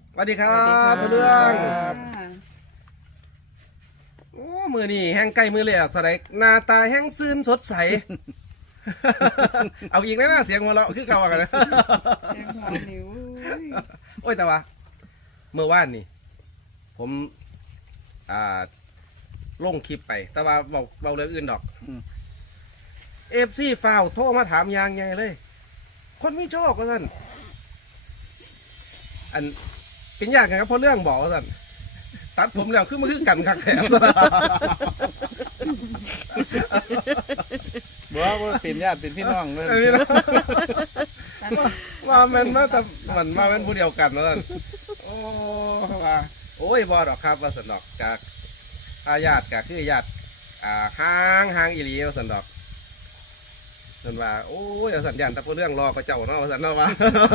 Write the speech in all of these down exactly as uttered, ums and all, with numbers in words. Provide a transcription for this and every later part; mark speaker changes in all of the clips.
Speaker 1: สวัสดีครับพ่อเรื่องโอ้มือนี่แห้งไก่มือเหลียกสไลด์หน้าตาแห้งซื่นสดใส เอาอีกนะเสียงหัวเราะคือเก่ากันนะ
Speaker 2: เสียงหัวนิ้ว
Speaker 1: โอ้ยแต่ว่าเมื่อวานนี่ผมอ่าลงคลิปไปแต่ว่าเบาเบาเรื่องอื่นดอกเอฟซีฟาวโทรมาถามยางไงเลย คนมีโชคว่าสั่นอันเป็นยากไงครับเพราะเรื่องบอกว่าสั่นตัดผมแล้วขึ้นมาขึ้นกันคักแถว
Speaker 3: บ่ว่าเป็นญาติเป็นพี่น้องเลย
Speaker 1: ว่ามันมาแต่มันมาเป็นผู้เดียวกันแล้วสั่นโอ้ว่าโอ้ยบอดอกครับว่าสันดอกจากอาญาติกับคือญาติอ่าห้างห้างอีหลีว่าสันดอกสันว่าโอ้ยเอาสัญญาณแต่พอเรื่องรอก็เจ้าเนาะว่าสันเนาะว่า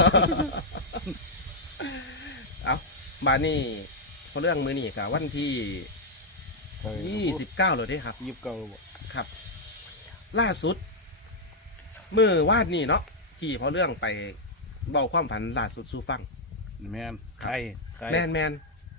Speaker 1: เอามานี่พอเรื่องมือนี่กับวันที่ยี่สิบเก้าเลยได้ครับ
Speaker 3: ยิบเก่าบ่
Speaker 1: ครับ ล่าสุดเมื่อวาดนี่เนาะที่พอเรื่องไปเบาความฝันล่าสุดสู่ฟัง
Speaker 3: แม่นใครใคร
Speaker 1: แมนแมน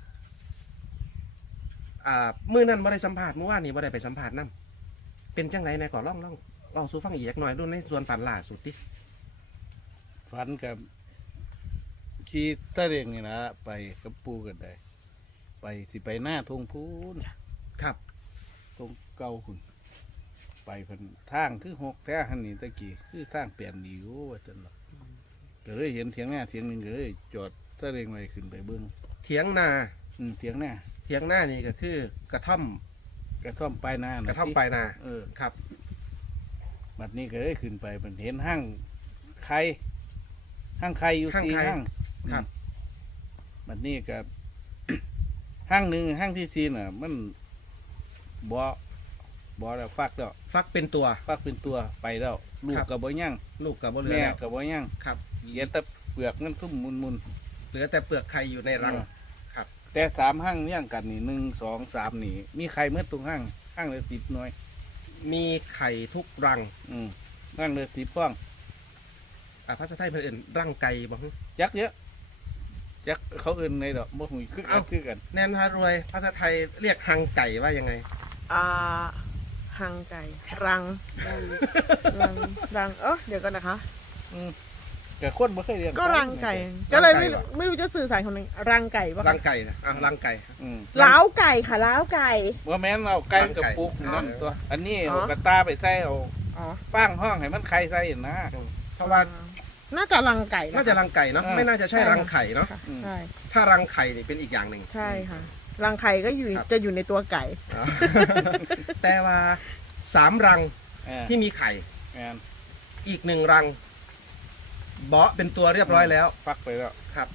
Speaker 1: อ่ามือนั้นบ่ได้สัมภาษณ์เมื่อวานนี้บ่ได้ไปสัมภาษณ์นํเป็นจังไรในก่อล่องล่องลองสู่ฟังอีกหน่อยดูในส่วนฝันล่าสุดดิ
Speaker 3: ฝันกับขี่ตะเรียงนี่นะไปกับปูกันได้ไปสิไปหน้าทงพูน
Speaker 1: ครับ
Speaker 3: ทงเก่าหุ่นไปเพิ่นทางคือหกแท้หันนี่ตะกี้คือทางเปลี่ยนดีโอ้ว่าจังหรอกก็เลยเห็นเถียงหน้าเถียงหนึงก็เลยจอดตะเรียงไว้ขึ้นไปเบิ่ง
Speaker 1: เถียงนา
Speaker 3: อืมเถียงหน้า
Speaker 1: เถียงหน้านี่ก็คือกระท่อม
Speaker 3: กระท่อมปลายหน้าก
Speaker 1: ระท่อมปลายนา
Speaker 3: เออ
Speaker 1: ครับ
Speaker 3: บัดนี้ก็เลยขึ้นไปมันเห็นห้างไข่ห้างไข่อยู่สี่ห้าง
Speaker 1: ครับ
Speaker 3: บัดนี้ก็ ห้างหนึ่งห้างที่สี่น่ะ มันบ่บ่แล้วฟักแล้ว
Speaker 1: ฟักเป็นตัว
Speaker 3: ฟักเป็นตัวไปแล้ว ลูก
Speaker 1: ครับ
Speaker 3: กับบ่ย่าง
Speaker 1: ลูกกับบ่เหลือ
Speaker 3: แม่
Speaker 1: แล้ว
Speaker 3: กับบ่ย่าง
Speaker 1: ครับ
Speaker 3: เหลือแต่เปลือกมันทุ่มมุนมุน
Speaker 1: เหลือแต่เปลือกไข่อยู่ในรัง
Speaker 3: เออ
Speaker 1: ครับ
Speaker 3: แต่สามห้างย่างกันนี่หนึ่งสองสามนี่ มีไข่เมื่อตรงห้างห้างละสิบหน่วย
Speaker 1: มีไข่ทุกรัง
Speaker 3: อืมห้างละสิบฟอง
Speaker 1: อ่าภาษาไทยเพิ่นเอิ้นรังไก่บ่ฮึ
Speaker 3: ยักเยอะยักเขาเอื่นในดอกบ่หุยคือกั
Speaker 1: เอ้า
Speaker 3: นคือกัน
Speaker 1: แนนพารวยภาษาไทยเรียกหังไก่ว่ายังไง
Speaker 4: อ่าหังไก่รังรังรังเออเดี๋ยวก่อนนะคะ
Speaker 3: อืมแต่คนบ่เคยเรียน
Speaker 4: ก็รังไก่
Speaker 1: รังไก่
Speaker 4: ก็เลยไม่
Speaker 1: เหรอ
Speaker 4: ไม่รู้จะสื่อสารคำนึงรังไก่ปะ
Speaker 1: รังไก่นะอ่ะรังไก่
Speaker 3: อืม
Speaker 4: ล้าวไก่ค่ะล้าวไก่
Speaker 3: ว่าแม่นเอาไก่กับ
Speaker 1: ไก่
Speaker 3: ปุกนั่น
Speaker 1: อ๋อ
Speaker 3: ตัว อันนี้
Speaker 4: อ๋อ
Speaker 3: เอากระตาไปใส่เอา
Speaker 4: อ๋อ
Speaker 3: ฟางห้องให้มันไข่ใส่นะ
Speaker 1: เพราะว่า
Speaker 4: น่าจะรังไก่ค
Speaker 1: น่าจะรังไก่เนาะ
Speaker 3: อ่า
Speaker 1: ไม่น่าจะใช่รังไข่เนาะ
Speaker 4: ค่ะ
Speaker 3: อืม
Speaker 4: ใช่
Speaker 1: ถ้ารังไข่นี่เป็นอีกอย่างหนึ่ง
Speaker 4: ใช่ค่ะ รังไข่ก็อยู่
Speaker 1: ครับ
Speaker 4: จะอยู่ในตัวไก่
Speaker 1: อ่า แต่ว่าสามรัง
Speaker 3: เออ
Speaker 1: ที่มีไข่
Speaker 3: แม่น
Speaker 1: อีกหนึ่งรังเบาะเป็นตัวเรียบร้อยแล้ว
Speaker 3: ฟักไปแล้ว
Speaker 1: ครับ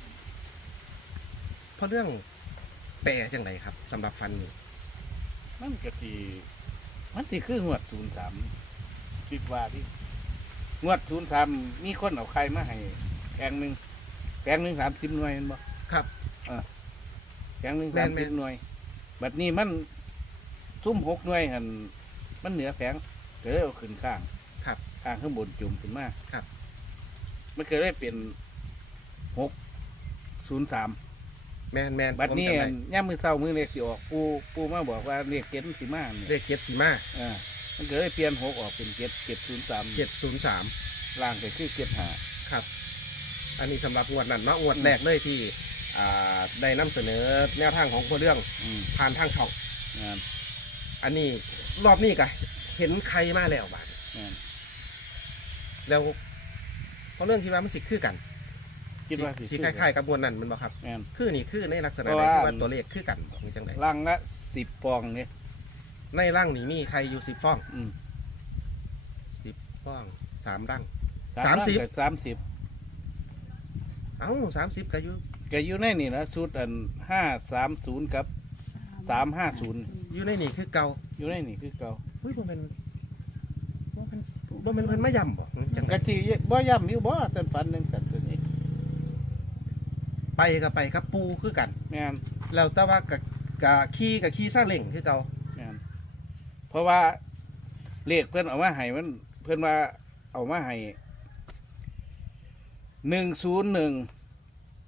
Speaker 1: เพราะเรื่องแปลจังไรครับสำหรับฟันนี่
Speaker 3: มันก็สิมันสิคืองวดศูนย์สามคิดว่าที่งวดศูนย์สามมีคนเอาไข่มาให้แกงหนึ่งแกงหนึ่งสามสิบหน่วยเห็นบ่
Speaker 1: ครับ
Speaker 3: แกงหนึ่ง
Speaker 1: แม่
Speaker 3: สาม
Speaker 1: นแม่
Speaker 3: สิบ
Speaker 1: น
Speaker 3: หน่วยบัดนี้มันซุ่มหกหน่วยหันมันเหนือแผงก็เลยเอาขึ้นข้าง
Speaker 1: ครับ
Speaker 3: ข้างข้างบนจุ่มขึ้นมา
Speaker 1: ครับ
Speaker 3: มันก็เลยเป็นหกศูนย์สาม
Speaker 1: แมนแมน
Speaker 3: บัดนี้
Speaker 1: ผมจำได้
Speaker 3: ย่ามมือเศร้ามือเล็กสิออกปูปูมาบอกว่าเรียกเก็ตสิมา
Speaker 1: เล
Speaker 3: เนี่ย
Speaker 1: ขเจ็ดสีมา
Speaker 3: อ่ามันก็เลยเปลี่ยนหกออกเป็นเก็ตเก็ตศูนย์สาม
Speaker 1: เจ็ดศูนย์สาม
Speaker 3: ล่างก็คือเก็ตหา
Speaker 1: ครับ อันนี้สำหรับงวดนั้นเนาะงวดแรกเลยที่อ่าได้นำเสนอแนวทางของพวกเรื่อง
Speaker 3: อืม
Speaker 1: ผ่านทางช่อง
Speaker 3: งาน
Speaker 1: อันนี้รอบนี้ก็เห็นใครมาแล้วบาด
Speaker 3: งาน
Speaker 1: แล้วเพราะเรื่องที่ว่ามันสิคือกัน
Speaker 3: คิดว่า
Speaker 1: สิคล้ายๆกับมวลนั้นมันบ่ครับ
Speaker 3: งาน
Speaker 1: คือนี่คือในลักษณะ
Speaker 3: เพ
Speaker 1: ใด
Speaker 3: ราะว่า
Speaker 1: ที่ว่าตัวเลขคือกันบอกมีจังได
Speaker 3: ล่างละสิบฟองเนี่ย
Speaker 1: ในร่างนี้มีใครอยู่สิบฟอง
Speaker 3: อืม
Speaker 1: สิบฟองสามร่าง
Speaker 3: ล่
Speaker 1: สามสิบ
Speaker 3: ก็สามสิบ
Speaker 1: เอ้าสามสิบก็อยู่
Speaker 3: ก็อยู่ในนี่นะชุดอันห้าสามศูนย์กับสามห้าศูนย์
Speaker 1: อยู่ในนี่คือเก่า
Speaker 3: อยู่ในนี่คือเก่า
Speaker 1: เฮ้ยบ่แม่นบ่แม่นบ่แม่นเพิ่นมาย่ำบ่จังได
Speaker 3: กะทิบ่ย่ำอยู่บ่สันฝันหนึ่งสันตัวนี้
Speaker 1: ไปก็ไปกับปูคือกัน
Speaker 3: แม่น
Speaker 1: แล้วแต่ว่ากับกับขี่กับขี่ซาเล้งคือเก่า
Speaker 3: แม่นเพราะว่าเลขเพื่อนเอามาให้มัน เพื่อนว่าเอามาให้หนึ่งศูนย์หนึ่ง
Speaker 1: ครับ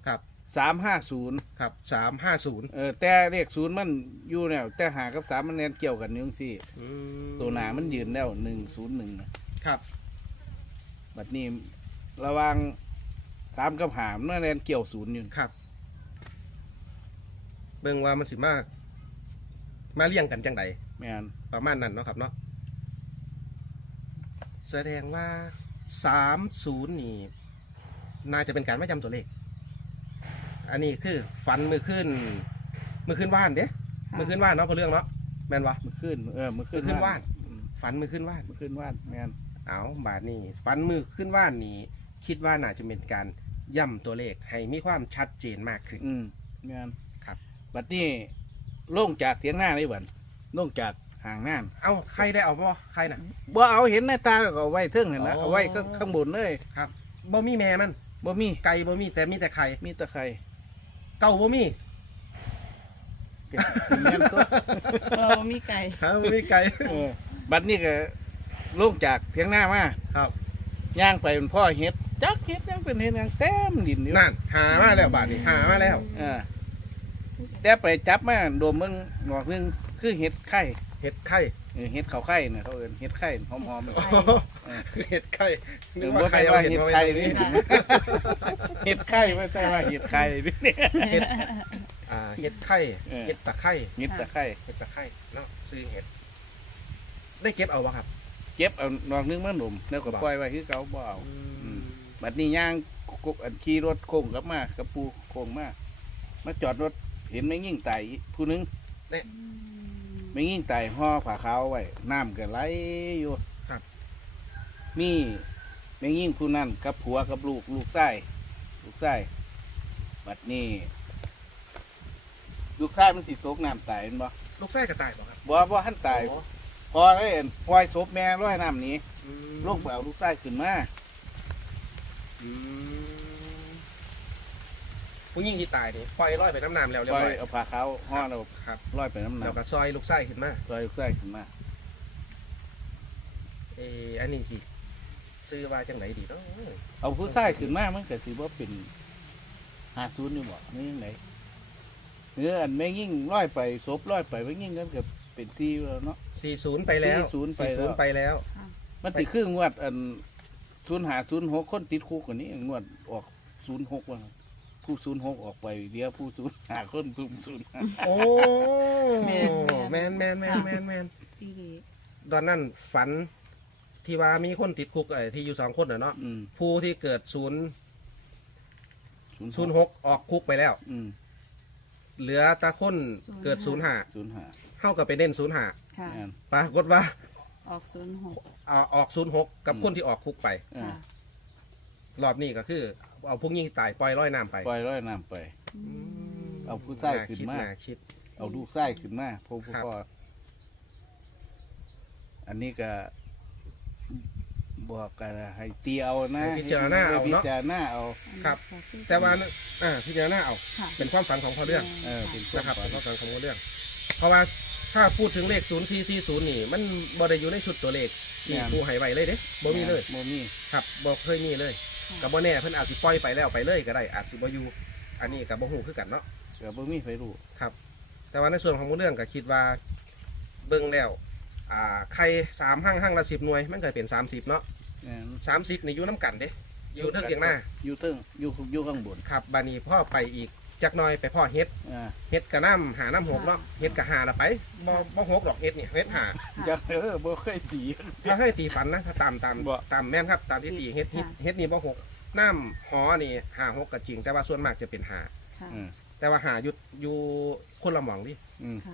Speaker 3: สามห้าศูนย์
Speaker 1: ครับสามห้าศูนย์
Speaker 3: เออแต่เลขศูนย์มันอยู่แล้วแต่หากับสามมันแนนเกี่ยวกันอยุ่จั่งซี่ตัวหนามันยืนแล้วหนึ่งศูนย์หนึ่งนะครับ บัดนี้ระหวังสามกับหามนแนนเกี่ยวศูนย์อยู่
Speaker 1: ครับ เบิ่งว่ามันสิมาก มาเลี้ยงกันจังใด
Speaker 3: แม่น
Speaker 1: ประมาณนั้นเนาะครับเนาะแสดงว่าสามศูนย์นี่น่าจะเป็นการไม่จำตัวเลข อันนี้คือฝันมือขึ้น มือขึ้นว่านเด้มือขึ้นว่านเนาะพอเรื่องเนาะแม่นวะ
Speaker 3: มือขึ้นเออมือขึ้น
Speaker 1: มือขึ้นว่าน
Speaker 3: อืม
Speaker 1: ฝันมือขึ้นว่าน
Speaker 3: มือขึ้นว่านแม่น
Speaker 1: เอาบาทนี่ฝันมือขึ้นว่านนี่คิดว่าน่าจะเป็นการย่ำตัวเลขให้มีความชัดเจนมากขึ้น
Speaker 3: อืมแม่น
Speaker 1: ครับ
Speaker 3: บัดนี้ลงจากเสียงหน้าเลยบัดลงจากห่างหน้า
Speaker 1: เอาใครได้เอาบ่ใครน่ะ
Speaker 3: บ่เอาเห็นในตาแล้วก็เอาไว้เทิงเห็นนะ
Speaker 1: อ๋อ
Speaker 3: เอาไว้ข้างข้างบนเลย
Speaker 1: ครับบ่มีแม่มัน
Speaker 3: บ่มี
Speaker 1: ไก่บ่มีแต่มีแต่ไข่
Speaker 3: มีแตะไคร้
Speaker 1: เก่าบ่มี
Speaker 3: เป็นเป็นแม่นตัว
Speaker 4: เออมีไก่
Speaker 1: ฮะบ่มีไก่
Speaker 3: เออบัดนี้ก็ลงจากเถียงหน้ามา
Speaker 1: ครับ
Speaker 3: ย่างไปเป็นพ่อเฮ็ดจักเฮ็ดยังเป็นเฮ็ดยังเต็มดินอยู่
Speaker 1: นั่นหามาแล้วบาทนี่หามาแล้ว
Speaker 3: เออแต่ไปจับมาโดมมึงหนอกนึงคือเฮ็ดไข่
Speaker 1: เห็ดไข่
Speaker 3: เออเฮ็ดเขาไข่น่ะเขาเอิ้นเฮ็ดไข่หอมๆเลย
Speaker 1: เห็ดไข่
Speaker 3: หรือว่าใครว่าเห็ดไข่นี่ เฮ็ดไข่ไม่ใช่ว่าเฮ็ดไข่นี่
Speaker 1: เห็ดอ่าเห็ดไข่
Speaker 3: เออ
Speaker 1: เห็ดตะไคร่
Speaker 3: เฮ็ดตะไคร้
Speaker 1: เห็ดตะไคร่เนาะซื้อเห็ด ได้เก็บเอาวะครับ
Speaker 3: เก็บเอานอกนึงมาหนุ่มแล้วก็ปล่อยไว้คือเขาบ่เอา บัดนี้ย่างกกอันขี่รถโค้งกลับมากับปูโค้งมามาจอดรถเห็นไม่ยิ่งไต่ผู้หนึงไม่ยิ่งไต่ห่อผ้าขาวไว้น้ำก็ไหลอยู่
Speaker 1: ครับ
Speaker 3: มีไม่ยิ่งผู้นั้นกับผัวกับลูกลูกไส้ลูกไส้บัดนี้ลูกไส้มันติดตกน้ำตายแม่นบ่
Speaker 1: ลูกไส้กระต่ายบ่ครับ
Speaker 3: บ่บ่หันตาย
Speaker 1: อ๋อ
Speaker 3: พอได้เห็นปล่อยศพแม่ร้อยน้ำหนี้
Speaker 1: อืม
Speaker 3: ลงไปเอาลูกไส้ขึ้นมา
Speaker 1: อืมผู้หญิงที่ตายนี่ปล่อยลอยไปน้ำน้ำแล้วเรีย
Speaker 3: ป
Speaker 1: บ
Speaker 3: ล่อ
Speaker 1: ร้
Speaker 3: ย
Speaker 1: อย
Speaker 3: เอาผ้าขาวห่อเรา
Speaker 1: ครับ
Speaker 3: ร้อยไปน้ำหนั
Speaker 1: แล้ว
Speaker 3: ก
Speaker 1: ก็ซอยลูกไส้ขึ้นมา
Speaker 3: ซอยลูกไส้ขึ้นมา
Speaker 1: เอออันนี้สิซื้อว่าจังไหนดีเนาะ
Speaker 3: เอาผู้ชายขึ้นมามันก็สิว่าเป็นหาศูนย์อยู่บ่นี่ยังไงเนื้ออันไม่ยิ่งร้อยไปศพร้อยไปไม่ยิ่งกันกับเป็นซีแล้วเนาะ
Speaker 1: สี่ศูนย์ไปแล้ว
Speaker 3: สี่ศูนย์ไปแล้ว
Speaker 1: สี่ศูนย์ไปแล้ว
Speaker 3: มันสิคืองวดอันศูนย์หาศูนย์หกคนติดคุกกว่านี้งวดออกศูนย์หกว่าผู้ศูนย์หกออกไปเดียวผู้ศูนย์หาคนทุ่มศูนย์ห้า
Speaker 1: โอ้
Speaker 4: แม่น
Speaker 1: แมนแมนแมนแมนแมน
Speaker 4: ดีดี
Speaker 1: ตอนนั้นฝันที่ว่ามีคนติดคุกไอ้ที่อยู่สองคนน่ะเนาะ
Speaker 3: อืม
Speaker 1: ผู้ที่เกิดศูนย์
Speaker 3: ศูนย์
Speaker 1: ศูนย์หกออกคุกไปแล้ว
Speaker 3: อืม
Speaker 1: เหลือแตาคนเกิดศูนย์ห้า
Speaker 3: ศูนย์หา
Speaker 1: เข้ากับไปเน้นศูนย์ห้า
Speaker 4: ค่ะ
Speaker 3: แม่น
Speaker 1: ปรากฏว่า
Speaker 4: ออกศูนย์หก
Speaker 1: เอาออกศูนย์หกกับ
Speaker 3: อืม
Speaker 1: คนที่ออกคุกไป
Speaker 3: อ่า
Speaker 4: ค่ะ
Speaker 1: รอบนี้ก็คือ เอาพวกยิงตายปล่อยร้อยน้ำไป
Speaker 3: ปล่อยร้อยน้ำไป เอาผู้ชายขึ้นมา
Speaker 1: น่คิด
Speaker 3: เอาลูกไส้ขึ้นมาพวก
Speaker 1: ครับ
Speaker 3: พ่ออันนี้ก็บอกกันให้ตีเอานะ
Speaker 1: ให้พิจารณาเอา
Speaker 3: พิ
Speaker 1: เนาะ
Speaker 3: จารณาเอา
Speaker 1: ครับ แต่ว่าอ่าพิจารณาเอา
Speaker 4: ค่ะ
Speaker 1: เป็นความฝันของพ่อเรื่อง
Speaker 3: เออเป็น
Speaker 1: นะครับ
Speaker 3: วาม
Speaker 1: เป็น
Speaker 3: ฝั
Speaker 1: ความฝันของพ่อเรื่อง เพราะว่าถ้าพูดถึงเลขศูนย์สี่สี่ศูนย์นี่ มันบ่ได้อยู่ในชุดตัวเลขที่ผู้ให้ไว้เลยเด้บ่มีเลย
Speaker 3: โมมี
Speaker 1: ครับบ่เคยมีเลยกับบ่แน่เพิ่นอาจสิปล่อยไปแล้วไปเลยก็ได้อาจสิบ่อยู่อันนี้กับบ่ฮู้คือกันเนาะ
Speaker 3: กับโมมีไฟรู้
Speaker 1: ครับ แต่ว่าในส่วนของพ่อเรื่องก็คิดว่าเบิ่งแล้วอ่าใครสามห้างห้างละสิบหน่วยมันก็เป็นสามสิบเนาะ
Speaker 3: แม่น
Speaker 1: สามสิบนี่อยู่น้ำกันเด้อยู่เทิงเถียงหน้า
Speaker 3: อยู่เทิงอยู่อยู่ข้างบน
Speaker 1: ครับบานี้พ่อไปอีกจักหน่อยไปพ่อเฮ็ด
Speaker 3: อ่า
Speaker 1: เฮ็ดกะน้ำหาน้ำหกเนาะเฮ็ดกะหาละไปบ่บ่หกดอกเฮ็ดนี่เฮ็ดหา
Speaker 3: จักเออบ่เคยตี
Speaker 1: ถ้าให้ตีฝันนะถ้าตามตาม
Speaker 3: บ่
Speaker 1: ตามแม่นครับตามที่ตีเฮ็ดเฮ็ดเฮ็ดนี่บ่หกน้ำหอนี่หาหกก็จริง แต่ว่าส่วนมากจะเป็นหา
Speaker 4: ค่ะ
Speaker 3: อืม
Speaker 1: แต่ว่าหาอยู่อยู่คนละหม่องดิ
Speaker 3: อืม
Speaker 4: ค่ะ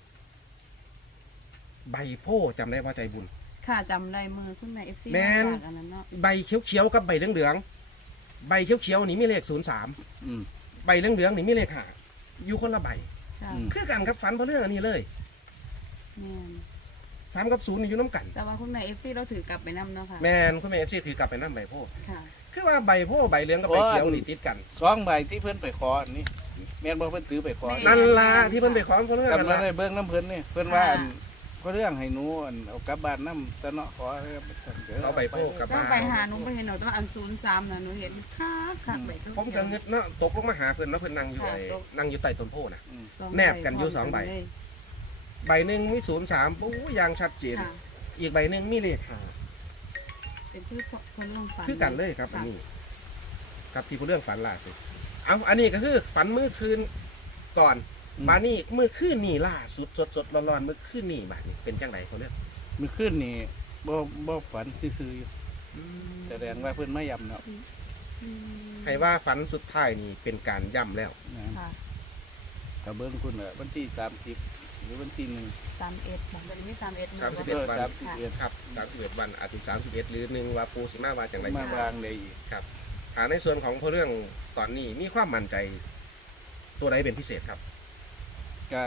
Speaker 1: ใบโพจำได้ว่าใจบุญ
Speaker 4: ค่ะจำได้มือขึ้นในเอฟซี
Speaker 1: แม่น
Speaker 4: อันนั้นเนาะ
Speaker 1: ใบเขียวๆกับใบเหลืองๆใบเขียวๆนี่มีเลขศูนย์สาม
Speaker 3: อืม
Speaker 1: ใบเหลืองๆนี่มีเลขห้าอยู่คนละใบ
Speaker 4: ค่ะ
Speaker 3: อืม
Speaker 1: คือกันครับฝันเพราะเรื่องอันนี้เลย
Speaker 4: แม่น
Speaker 1: สามกับศูนย์นี่อยู่น้ำกัน
Speaker 4: แต่ว่าคุณแม่เอฟซีเราถือกลับไปนํเนาะค่ะ
Speaker 1: แมนคุณแม่เอฟซีถือกลับไปน้ำใบโพ
Speaker 4: ค่ะ
Speaker 1: คือว่าใบโพใบเหลืองกับใบเขียวนี่ติดกัน
Speaker 3: สองใบที่เพิ่นไปขออันนี้แม่นบ่เพิ่นถือไปขอ
Speaker 4: แม่
Speaker 1: นั่นล่ะที่เพิ่นไปขอเพราะเรื่อง
Speaker 3: จำ
Speaker 1: นั่น
Speaker 3: ได้
Speaker 1: ล่ะ
Speaker 3: เบิ่งน้ำเพิ่นนี่เพิ่นว่าอันก็เรื่องให้หนูอันเอากลับบ้านนำตะเนาะขอให้ด้
Speaker 1: เอาใบโพกกลับ
Speaker 2: ต้อ
Speaker 1: มาง
Speaker 2: ไปหาหนูไปเห็นหนูแต่ว่าอันศูนย์สามน่ะหนูเห็นคักคักใบก็
Speaker 1: ผมก็เงึดเนาะตกลงมาหาเพิ่นเนาะเพิ่นนั่งอยู่ไอ้นั่งอยู่ใต้ต้นโพนะ
Speaker 3: อืม
Speaker 2: สอง
Speaker 1: แนบกันอยู่สองใบ
Speaker 2: เลย
Speaker 1: ใบหนึ่งมีศูนย์สามปู้ยางชัดเจน
Speaker 2: ค่ะ
Speaker 1: อีกใบหนึ่งมีเลขห้า
Speaker 2: เป็นคือคนลงฝัน
Speaker 1: คือกันเลยครับอัน
Speaker 2: ะ
Speaker 1: นี้ครับที่ผู้เรื่องฝันล่าสุดเอาอันนี้ก็คือฝันมื้อคืนก่อน
Speaker 3: อืม
Speaker 1: บานี้มื้อคืนนี่ล่าสุดสดสดๆร้อนๆมื้อคืนนี่บาดนี้เป็นจังไดเขาเรื่อง
Speaker 3: มื้อคืนนี่บ่บ่ฝันซื่อๆอยู่แสดงว่าเพิ่นมาย้ำเนาะ
Speaker 2: อืม
Speaker 1: ให้ว่าฝันสุดท้ายนี่เป็นการย่ำแล้ว
Speaker 3: นะ
Speaker 2: ค่ะ
Speaker 3: ถ้าเบิ่งคุณน่ะวันที่สามสิบหรือวันที่หนึ่ง
Speaker 2: สามเอ็ดบอกตอนนี้ไม่สามเอ็ด
Speaker 1: สามสิบ
Speaker 3: เอ
Speaker 1: เอ็ด
Speaker 3: อ
Speaker 1: วัน
Speaker 3: สามสิบเอ็ด
Speaker 1: ครับสามสิบเอ็ดวันอาทิตย์สามสิบเอ็ดหรือหนึ่งว่าปูสิมาว่าจังไร
Speaker 3: มาวางได้อีก
Speaker 1: ครับหาในส่วนของผู้เรื่องตอนนี้มีความมั่นใจ ตัวใดเป็นพิเศษครับ
Speaker 3: ก็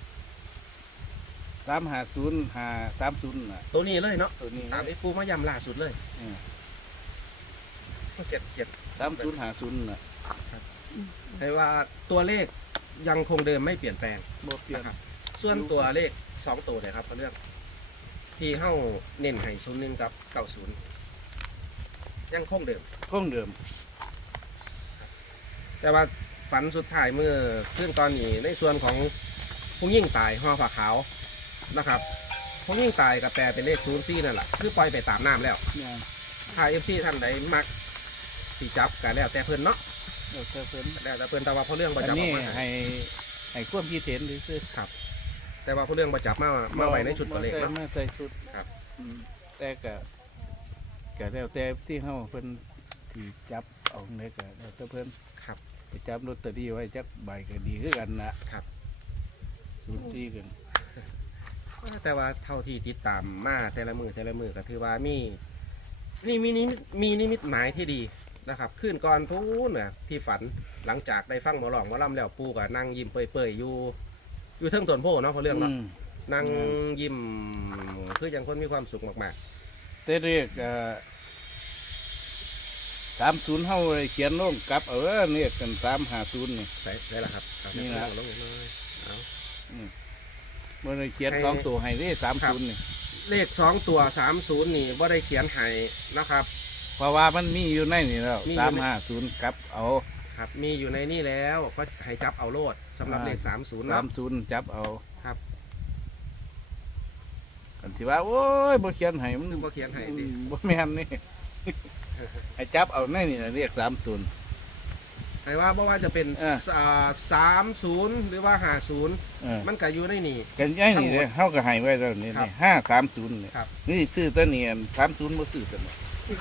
Speaker 3: สามห้าศูนย์ห้าสามศูนย์น่ะ
Speaker 1: ตัวนี้เลยเนาะ
Speaker 3: ตัวนี้
Speaker 1: ตามไอ้ปูมาย่ำล่าสุดเลย
Speaker 3: เออ
Speaker 1: เจ็ดเจ็ด
Speaker 3: สามศูนย์ห้าศูนย์น่ะ
Speaker 1: ให้ว่าตัวเลขยังคงเดิมไม่เปลี่ยนแปลง
Speaker 3: บ่เปลี่ยน
Speaker 1: นะครับ ส่วนตัวเลขสองตัวเนี่ยครับผู้เรื่อง ที่เข้าเน้นให้ศูนย์หนึ่งกับเก้าศูนย์ยังคงเดิม
Speaker 3: คงเดิม
Speaker 1: แต่ว่าฝันสุดท้ายเมื่อเรื่องตอนนี้ในส่วนของผู้ยิ่งตายห่อผ้าขาวนะครับผู้ยิ่งตายกับแปลเป็นเลขศูนย์ซี่นั่นแหละคือปล่อยไปตามน้ำแล้ว
Speaker 3: เนี่ย
Speaker 1: ถ้าเอฟซีท่านใดมักสีจับกันแล้วแต่เพิ่นเนาะ
Speaker 3: เออเพิ่น
Speaker 1: แล้วแต่เพิ่นแต่ว่าเพราะเรื่องประ
Speaker 3: อัน
Speaker 1: จับอ
Speaker 3: นี้
Speaker 1: อกมาให้
Speaker 3: ให้ให้ความคิดเห็นซื่อ
Speaker 1: ครับ แต่ว่าเพราะเรื่องประจับมา
Speaker 3: ๆ
Speaker 1: มาไว้ในชุดตัวเลข
Speaker 3: บ่ใส่
Speaker 1: เนาะ
Speaker 3: มาใส่ชุด
Speaker 1: ครับ
Speaker 3: อืมแต่ก็ก็แล้วแต่ที่เฮาเพิ่นที่จับเอาเน็กก็แล้วแต่เพิ่น
Speaker 1: ครับ
Speaker 3: ไปจับลอตเตอรี่ไว้จักใบก็ดีคือกันนะครับ ศูนย์สี่กัน
Speaker 1: แต่ว่าเท่าที่ติดตามมาแต่ละมือแต่ละมือก็ถือว่ามีนี่มีนิมิตมีนิมิตหมายที่ดีนะครับขึ้นก่อนพูนน่ะที่ฝันหลังจากได้ฟังหมอหลองหมอลำแล้วปูก็นั่งยิ้มเปื่อยๆอยู่อยู่เทิงต้นโพเนาะเพราะเรื่องเนาะ
Speaker 3: อืม
Speaker 1: นั่งยิ้มคือยังคนมีความสุขมาก
Speaker 3: แต่เรียกสามศูนย์เฮาเลยเขียนลงกลับเอาเออเนี่ยกันสามห้าศูนย์นี่
Speaker 1: ๆใส่ได้ละครับครับ
Speaker 3: นี่นะ
Speaker 1: เอาลงเลยเอา
Speaker 3: เมื่อเลยเขียน
Speaker 1: ให้
Speaker 3: สองตัวให้ได้สามศูนย์นี่
Speaker 1: เลขสองตัวสามศูนย์นี่ว่าได้เขียนให้นะครับ
Speaker 3: เพราะว่ามันมีอยู่ในนี่แล้ว
Speaker 1: มีอยู่
Speaker 3: สาม
Speaker 1: ใน
Speaker 3: ห้าศูนย์กลับเอา
Speaker 1: ครับมีอยู่ในนี่แล้วก็ให้จับเอาโลดสำหรับเลขสามศูนย์
Speaker 3: สา
Speaker 1: เนาะ
Speaker 3: มศูนย์จับเอา
Speaker 1: ครับ
Speaker 3: อันที่ว่าโอ้ยบ่เขียนให้มัน
Speaker 1: นึกว่าเขียนให้ดิ
Speaker 3: บ่แม่นนี่ ให้จับเอาในนี่นะเรียกสามศูนย์
Speaker 1: ให้ว่าบ่ว่าจะเป็น
Speaker 3: เออ
Speaker 1: สามศูนย์หรือว่าห้าศูนย์
Speaker 3: เออ
Speaker 1: มันก็อยู่ในนี่
Speaker 3: กันย่ายนี่เลยเฮาก็ให้ไว้แล้วนี่
Speaker 1: ครับ
Speaker 3: นี่ห้าสามศูนย์นี่
Speaker 1: ครับ
Speaker 3: นี่ซื้อตัวนี้สามศูนย์บ่ซื้อตัวนี้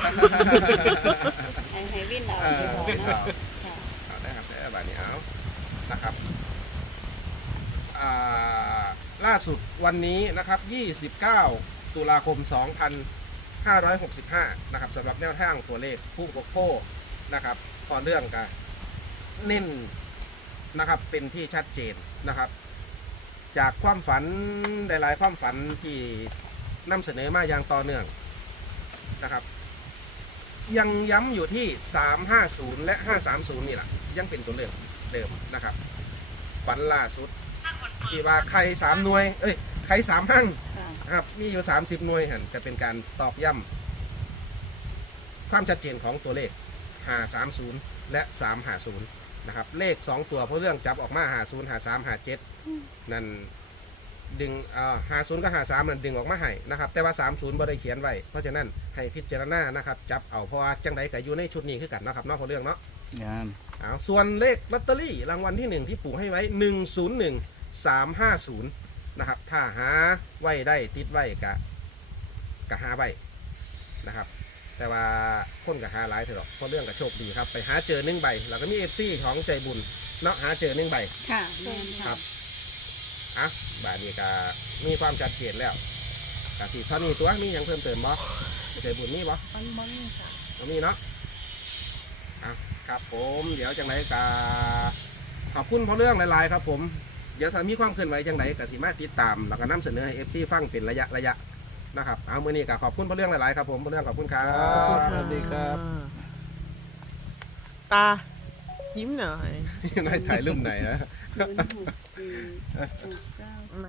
Speaker 2: ให้ให้วินเอา
Speaker 1: เออ
Speaker 2: ไปบอกเนาะค่ะ
Speaker 1: เอาได้ครับได้แบบนี้เอานะครับอ่าล่าสุดวันนี้นะครับยี่สิบเก้าตุลาคมสองพันห้าร้อยหกสิบห้านะครับสำหรับแนวทางตัวเลขผู้ปกโภคนะครับพอเรื่องกันเน้นนะครับเป็นที่ชัดเจนนะครับ จากความฝันหลายๆความฝันที่นำเสนอมาอย่างต่อเนื่องนะครับ ยังย้ำอยู่ที่สามห้าศูนย์และห้าสามศูนย์นี่แหละยังเป็นตัวเลือกเดิมนะครับ ฝันล่าสุดที่ว่าใครสามหน่วย เอ้ยใครสามห้าง
Speaker 2: ค่ะ
Speaker 1: นะครับมีอยู่สามสิบหน่วยหันจะเป็นการตอกย้ำความชัดเจนของตัวเลขห้าสามศูนย์และสามห้าศูนย์นะครับเลขสองตัวเพราะเรื่องจับออกมาห้าศูนย์ห้าสามห้าเจ็ดนั่นดึงเอ่อห้าศูนย์กับห้าสามนั่นดึงออกมาให้นะครับแต่ว่าสามศูนย์บ่ได้เขียนไว้เพราะฉะนั้นให้พิจารณานะครับจับเอาเพราะว่าจังใดก็อยู่ในชุดนี้คือกันเนาะครับเนอกของเรื่องเนาะ
Speaker 3: งาน
Speaker 1: เอาส่วนเลขลอตเตอรี่รางวัลที่หนึ่งที่ปู่ให้ไว้หนึ่งศูนย์หนึ่งสามห้าศูนย์นะครับถ้าหาไว้ได้ติดไว้กะกะหาไว้นะครับ แต่ว่าคนกะหาหลายเถอะหรอกเพราะเรื่องกับโชคดีครับไปหาเจอหนึ่งใบแล้วก็มีเอฟซีของใจบุญเนาะหาเจอหนึ่งใบ
Speaker 2: ค่ะแม่น
Speaker 1: ครั
Speaker 2: ค่ะ
Speaker 1: บ อ่ะบาทนี้ก็มีความชัดเจนแล้วกะสิเท่านี้ตัวมีหยังเพิ่มเติมบ่ใจบุญมีบ่
Speaker 2: มันมันค่ะ
Speaker 1: บ่มีเนาะอ่ะครับผมเดี๋ยวจังไรกะขอบคุณเพราะเรื่องหลายๆครับผมเดี๋ยวถ้ามีความเคลื่อนไหวจังไรกะสิมาติดตามแล้วก็นำเสนอให้เอฟซีฟังเป็นระยะระยะนะครับเอามื้อนี้ก็ขอบคุณเพราะเรื่องหลายๆครับผมเพราะเรื่องขอบคุณครับ
Speaker 3: สวัสดีครับ
Speaker 4: ตา ยิ้มหน่อย
Speaker 1: นายถ่ายรูปไหนฮะ
Speaker 2: ศูนย์หกสี่หกเก้า